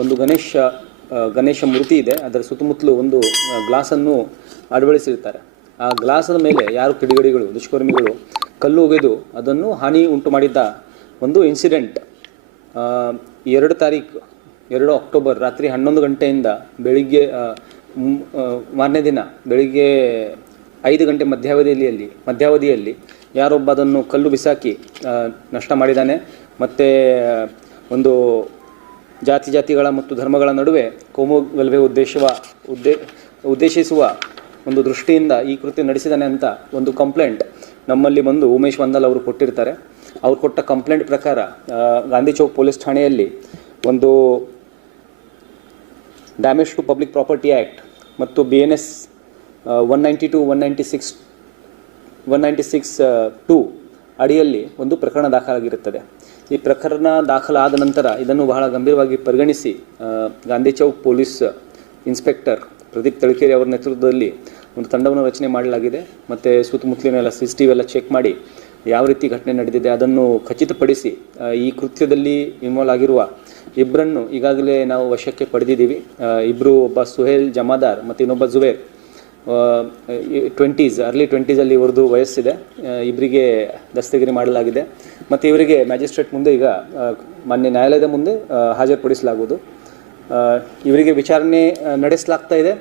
ಒಂದು ಗಣೇಶ ಮೂರ್ತಿ ಇದೆ. ಅದರ ಸುತ್ತಮುತ್ತಲು ಒಂದು ಗ್ಲಾಸನ್ನು ಅಳವಡಿಸಿರ್ತಾರೆ. ಆ ಗ್ಲಾಸದ ಮೇಲೆ ಯಾರು ಕಿಡಿಗೇಡಿಗಳು ದುಷ್ಕರ್ಮಿಗಳು ಕಲ್ಲು ಒಗೆದು ಅದನ್ನು ಹಾನಿ ಉಂಟು ಮಾಡಿದ್ದ ಒಂದು ಇನ್ಸಿಡೆಂಟ್ 2 ಅಕ್ಟೋಬರ್ ರಾತ್ರಿ 11 ಗಂಟೆಯಿಂದ ಬೆಳಿಗ್ಗೆ ಮಾರನೇ ದಿನ ಬೆಳಿಗ್ಗೆ 5 ಗಂಟೆ ಮಧ್ಯಾವಧಿಯಲ್ಲಿ ಯಾರೊಬ್ಬ ಅದನ್ನು ಕಲ್ಲು ಬಿಸಾಕಿ ನಷ್ಟ ಮಾಡಿದ್ದಾನೆ. ಮತ್ತು ಒಂದು ಜಾತಿಗಳ ಮತ್ತು ಧರ್ಮಗಳ ನಡುವೆ ಕೋಮು ಗಲಭೆ ಉದ್ದೇಶಿಸುವ ಒಂದು ದೃಷ್ಟಿಯಿಂದ ಈ ಕೃತ್ಯ ನಡೆಸಿದ್ದಾನೆ ಅಂತ ಒಂದು ಕಂಪ್ಲೇಂಟ್ ನಮ್ಮಲ್ಲಿ ಬಂದು ಉಮೇಶ್ ವಂದಲ್ ಅವರು ಕೊಟ್ಟಿರ್ತಾರೆ. ಅವ್ರು ಕೊಟ್ಟ ಕಂಪ್ಲೇಂಟ್ ಪ್ರಕಾರ ಗಾಂಧಿ ಚೌಕ್ ಪೊಲೀಸ್ ಠಾಣೆಯಲ್ಲಿ ಒಂದು damage to public property act ಮತ್ತು BNS 192, 196(2) ಅಡಿಯಲ್ಲಿ ಒಂದು ಪ್ರಕರಣ ದಾಖಲಾಗಿರುತ್ತದೆ. ಈ ಪ್ರಕರಣ ದಾಖಲಾದ ನಂತರ ಇದನ್ನು ಬಹಳ ಗಂಭೀರವಾಗಿ ಪರಿಗಣಿಸಿ ಗಾಂಧಿ ಚೌಕ್ ಪೊಲೀಸ್ ಇನ್ಸ್ಪೆಕ್ಟರ್ ಪ್ರದೀಪ್ ತಳಕೇರಿ ಅವರ ನೇತೃತ್ವದಲ್ಲಿ ಒಂದು ತಂಡವನ್ನು ರಚನೆ ಮಾಡಲಾಗಿದೆ. ಮತ್ತು ಸುತ್ತಮುತ್ತಲಿನೆಲ್ಲ CCTV ಎಲ್ಲ ಚೆಕ್ ಮಾಡಿ ಯಾವ ರೀತಿ ಘಟನೆ ನಡೆದಿದೆ ಅದನ್ನು ಖಚಿತಪಡಿಸಿ ಈ ಕೃತ್ಯದಲ್ಲಿ ಇನ್ವಾಲ್ವ್ ಆಗಿರುವ ಇಬ್ಬರನ್ನು ಈಗಾಗಲೇ ನಾವು ವಶಕ್ಕೆ ಪಡೆದಿದ್ದೀವಿ. ಇಬ್ಬರು, ಒಬ್ಬ ಸುಹೇಲ್ ಜಮಾದಾರ್ ಮತ್ತು ಇನ್ನೊಬ್ಬ ಜುಬೇರ್, ಅರ್ಲಿ 20s ಇವ್ರದ್ದು ವಯಸ್ಸಿದೆ. ಇಬ್ಬರಿಗೆ ದಸ್ತಗಿರಿ ಮಾಡಲಾಗಿದೆ ಮತ್ತು ಇವರಿಗೆ ಮ್ಯಾಜಿಸ್ಟ್ರೇಟ್ ಮುಂದೆ ಈಗ ಮಾನ್ಯ ನ್ಯಾಯಾಲಯದ ಮುಂದೆ ಹಾಜರುಪಡಿಸಲಾಗುವುದು. ಇವರಿಗೆ ವಿಚಾರಣೆ ನಡೆಸಲಾಗ್ತಾ ಇದೆ.